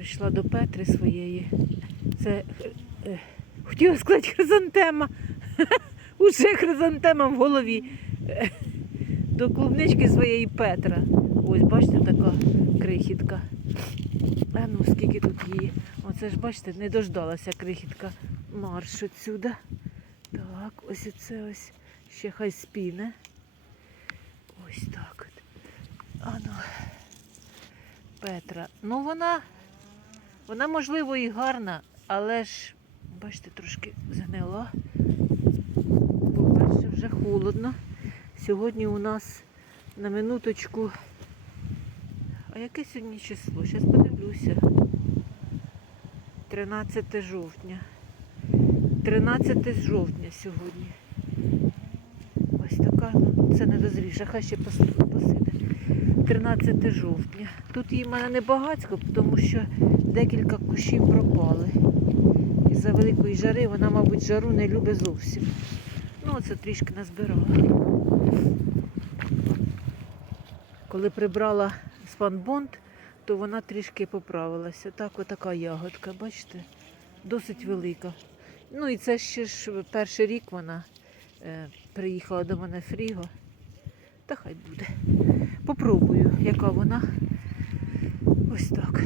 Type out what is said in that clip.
Прийшла до Петри своєї. Це е, хотіла сказати хризантема. Уже хризантема в голові. Е, До клубнички своєї Петра. Ось, бачите, така крихітка. А ну, скільки тут її. Оце ж, бачите, не дождалася крихітка марш отсюда. Так, ось це ось. Ще хай спіне. Ось так от. А ну. Петра. Ну вона, вона можливо і гарна, але ж, бачите, трошки згнила. По-перше, вже холодно. Сьогодні у нас на минуточку. А яке сьогодні число? Зараз подивлюся. 13 жовтня. 13 жовтня сьогодні. Ось така, ну це не дозріша, хай ще пос- посиде. 13 жовтня. Тут її в мене не багатько, тому що декілька кущів пропали. Із-за великої жари вона, мабуть, жару не любить зовсім. Ну, оце трішки назбирала. Коли прибрала спанбонд, то вона трішки поправилася. Так, отака ягодка, бачите, досить велика. Ну і це ще ж перший рік вона е, приїхала до мене фріго. Та хай буде. Попробую, яка вона. Ось так.